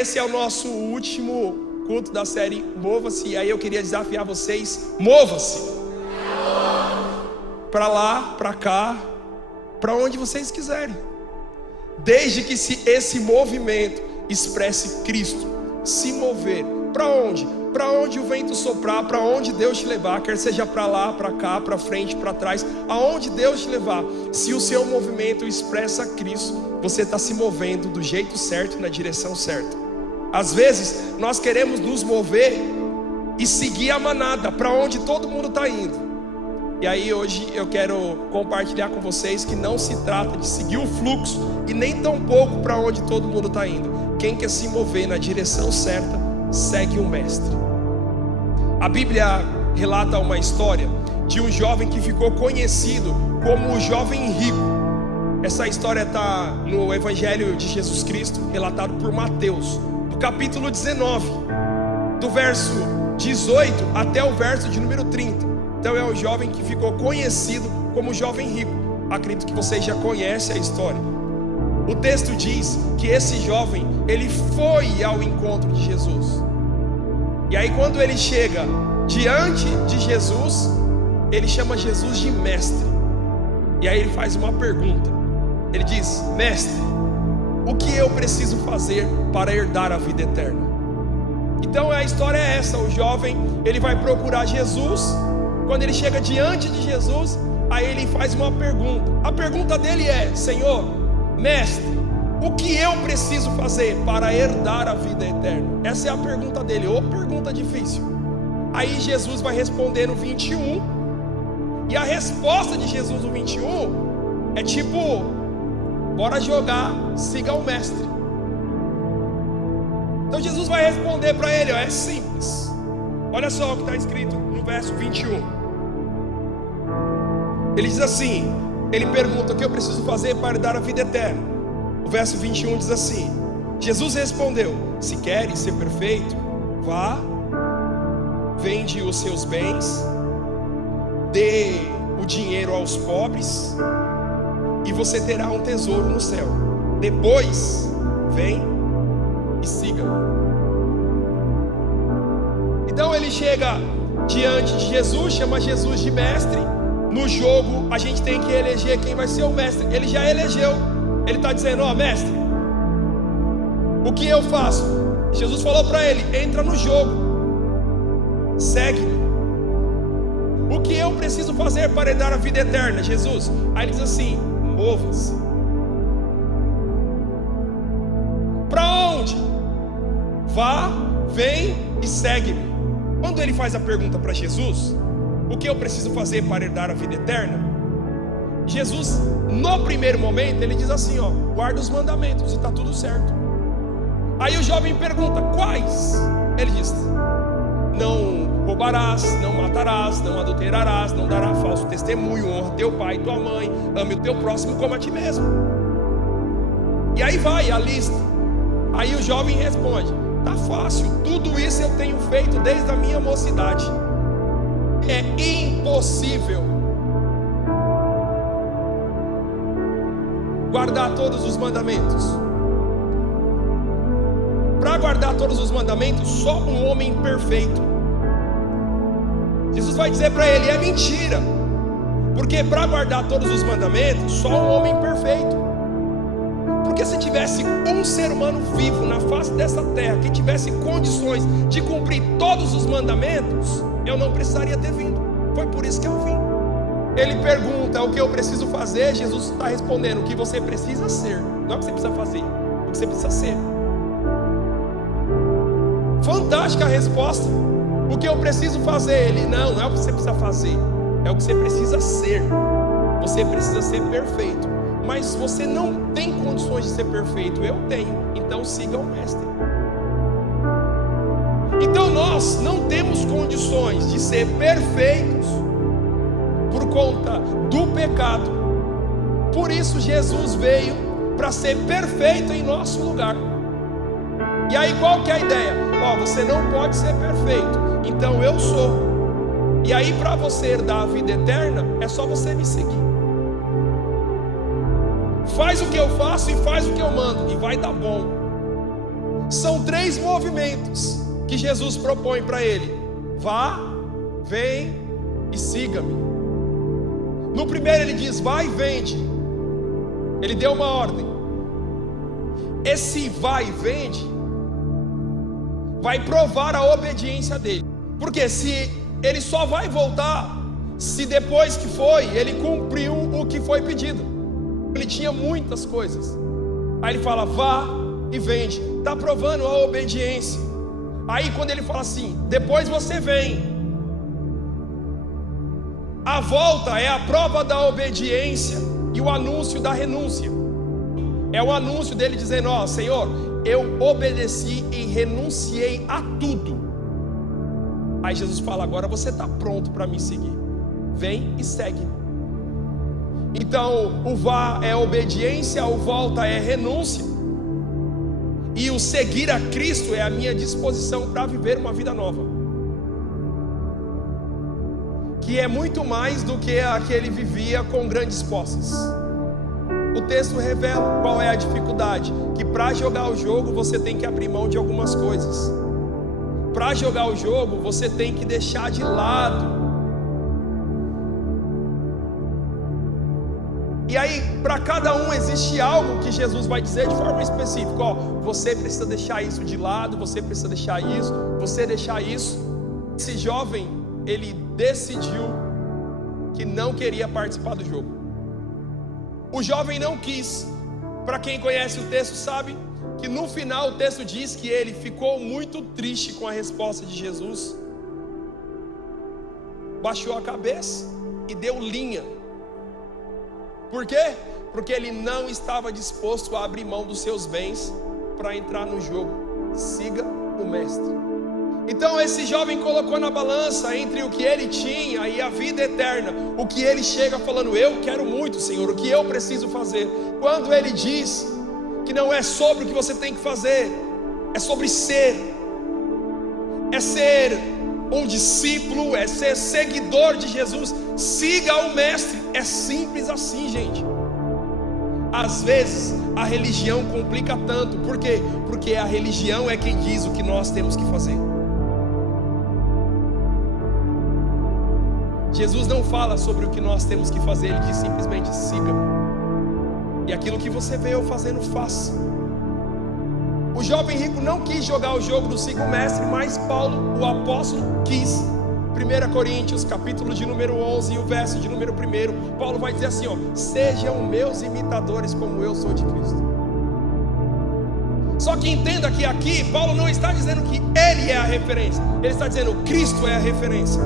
Esse é o nosso último culto da série Mova-se. E aí eu queria desafiar vocês: mova-se. Para lá, para cá, para onde vocês quiserem, desde que esse movimento expresse Cristo. Se mover, para onde? Para onde o vento soprar, para onde Deus te levar, quer seja para lá, para cá, para frente, para trás, aonde Deus te levar. Se o seu movimento expressa Cristo, você está se movendo do jeito certo, na direção certa. Às vezes nós queremos nos mover e seguir a manada, para onde todo mundo está indo. E aí hoje eu quero compartilhar com vocês que não se trata de seguir o fluxo e nem tampouco para onde todo mundo está indo. Quem quer se mover na direção certa, segue o mestre. A Bíblia relata uma história de um jovem que ficou conhecido como o jovem rico. Essa história está no Evangelho de Jesus Cristo, relatado por Mateus, do capítulo 19, do verso 18 até o verso de número 30. Então é o jovem que ficou conhecido como o jovem rico. Acredito que vocês já conhecem a história. O texto diz que esse jovem, ele foi ao encontro de Jesus. E aí quando ele chega diante de Jesus, ele chama Jesus de mestre. E aí ele faz uma pergunta. Ele diz: mestre, o que eu preciso fazer para herdar a vida eterna? Então a história é essa: o jovem, ele vai procurar Jesus. Quando ele chega diante de Jesus, aí ele faz uma pergunta. A pergunta dele é: Senhor, mestre, o que eu preciso fazer para herdar a vida eterna? Essa é a pergunta dele, ou pergunta difícil. Aí Jesus vai responder no 21. E a resposta de Jesus no 21 é tipo: bora jogar, siga o mestre. Então Jesus vai responder para ele, é simples. Olha só o que está escrito no verso 21. Ele diz assim, ele pergunta: o que eu preciso fazer para herdar a vida eterna? O verso 21 diz assim: Jesus respondeu: se queres ser perfeito, vá, vende os seus bens, dê o dinheiro aos pobres, e você terá um tesouro no céu. Depois, vem e siga-me. Então ele chega diante de Jesus, chama Jesus de mestre. No jogo a gente tem que eleger quem vai ser o mestre. Ele já elegeu. Ele está dizendo: ó, mestre, o que eu faço? Jesus falou para ele: entra no jogo, segue-me. O que eu preciso fazer para herdar a vida eterna, Jesus? Aí ele diz assim: mova-se. Para onde? Vá, vem e segue-me. Quando ele faz a pergunta para Jesus: o que eu preciso fazer para herdar a vida eterna? Jesus, no primeiro momento, ele diz assim: ó, guarda os mandamentos e está tudo certo. Aí o jovem pergunta: quais? Ele diz: não roubarás, não matarás, não adulterarás, não dará falso testemunho, honra teu pai e tua mãe, ame o teu próximo como a ti mesmo. E aí vai a lista. Aí o jovem responde: tá fácil, tudo isso eu tenho feito desde a minha mocidade. É impossível guardar todos os mandamentos. Para guardar todos os mandamentos, só um homem perfeito. Jesus vai dizer para ele: é mentira, porque para guardar todos os mandamentos, só um homem perfeito. Porque se tivesse um ser humano vivo na face dessa terra que tivesse condições de cumprir todos os mandamentos, eu não precisaria ter vindo. Foi por isso que eu vim. Ele pergunta: o que eu preciso fazer? Jesus está respondendo: o que você precisa ser. Não é o que você precisa fazer, é o que você precisa ser. Fantástica a resposta. O que eu preciso fazer? Ele: não é o que você precisa fazer, é o que você precisa ser. Você precisa ser perfeito. Mas você não tem condições de ser perfeito. Eu tenho. Então siga o mestre. Então nós não temos condições de ser perfeitos por conta do pecado. Por isso Jesus veio para ser perfeito em nosso lugar. E aí qual que é a ideia? Ó, você não pode ser perfeito, então eu sou. E aí para você herdar a vida eterna, é só você me seguir. Faz o que eu faço e faz o que eu mando, e vai dar bom. São 3 movimentos que Jesus propõe para ele: vá, vem e siga-me. No primeiro ele diz: vai e vende. Ele deu uma ordem. Esse vai e vende vai provar a obediência dele, porque se ele só vai voltar se depois que foi, ele cumpriu o que foi pedido. Ele tinha muitas coisas. Aí ele fala: vá e vende. Está provando a obediência. Aí quando ele fala assim: depois você vem, a volta é a prova da obediência e o anúncio da renúncia. É o anúncio dele dizendo: ó, Senhor, eu obedeci e renunciei a tudo. Aí Jesus fala: agora você está pronto para me seguir. Vem e segue. Então o vá é obediência, o volta é renúncia, e o seguir a Cristo é a minha disposição para viver uma vida nova, que é muito mais do que a que ele vivia com grandes posses. O texto revela qual é a dificuldade: que para jogar o jogo você tem que abrir mão de algumas coisas. Para jogar o jogo você tem que deixar de lado. E aí, para cada um existe algo que Jesus vai dizer de forma específica: ó, você precisa deixar isso de lado, você precisa deixar isso, você deixar isso. Esse jovem, ele decidiu que não queria participar do jogo. O jovem não quis. Para quem conhece o texto sabe que no final o texto diz que ele ficou muito triste com a resposta de Jesus, baixou a cabeça e deu linha. Por quê? Porque ele não estava disposto a abrir mão dos seus bens para entrar no jogo. Siga o mestre. Então esse jovem colocou na balança entre o que ele tinha e a vida eterna. O que ele chega falando: eu quero muito, Senhor, o que eu preciso fazer. Quando ele diz que não é sobre o que você tem que fazer, é sobre ser. É ser um discípulo, é ser seguidor de Jesus. Siga o mestre. É simples assim, gente. Às vezes a religião complica tanto. Por quê? Porque a religião é quem diz o que nós temos que fazer. Jesus não fala sobre o que nós temos que fazer. Ele diz simplesmente: siga. E aquilo que você vê eu fazendo, faça. O jovem rico não quis jogar o jogo do siga o mestre, mas Paulo, o apóstolo, quis. 1 Coríntios, capítulo de número 11 e o verso de número 1, Paulo vai dizer assim: ó, sejam meus imitadores como eu sou de Cristo. Só que entenda que aqui Paulo não está dizendo que ele é a referência, ele está dizendo que Cristo é a referência.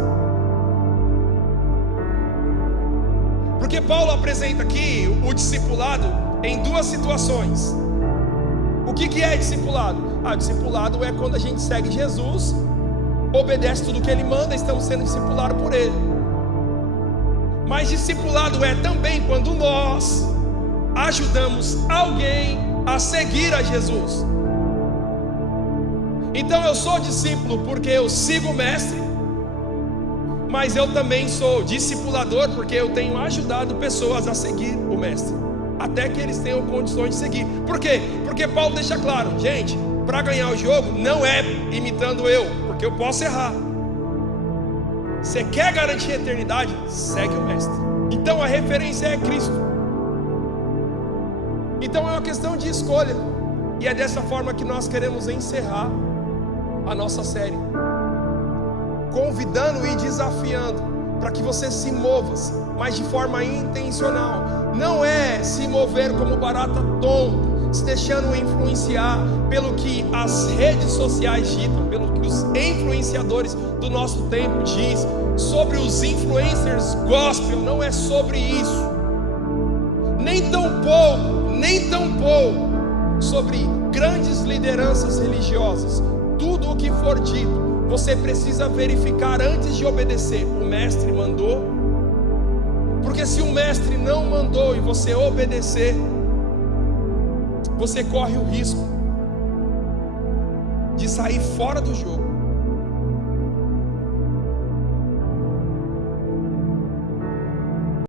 Porque Paulo apresenta aqui o discipulado em 2 situações. O que é discipulado? Discipulado é quando a gente segue Jesus, obedece tudo que ele manda, estamos sendo discipulados por ele. Mas discipulado é também quando nós ajudamos alguém a seguir a Jesus. Então eu sou discípulo porque eu sigo o mestre, mas eu também sou discipulador porque eu tenho ajudado pessoas a seguir o mestre, até que eles tenham condições de seguir. Por quê? Porque Paulo deixa claro: gente, para ganhar o jogo não é imitando eu, porque eu posso errar. Você quer garantir a eternidade? Segue o mestre. Então a referência é Cristo. Então é uma questão de escolha. E é dessa forma que nós queremos encerrar a nossa série, convidando e desafiando para que você se mova, mas de forma intencional. Não é se mover como barata tonta, se deixando influenciar pelo que as redes sociais ditam, pelo que os influenciadores do nosso tempo dizem, sobre os influencers gospel. Não é sobre isso, nem tão pouco sobre grandes lideranças religiosas. Tudo o que for dito, você precisa verificar antes de obedecer. O mestre mandou? Porque se o mestre não mandou e você obedecer, você corre o risco de sair fora do jogo.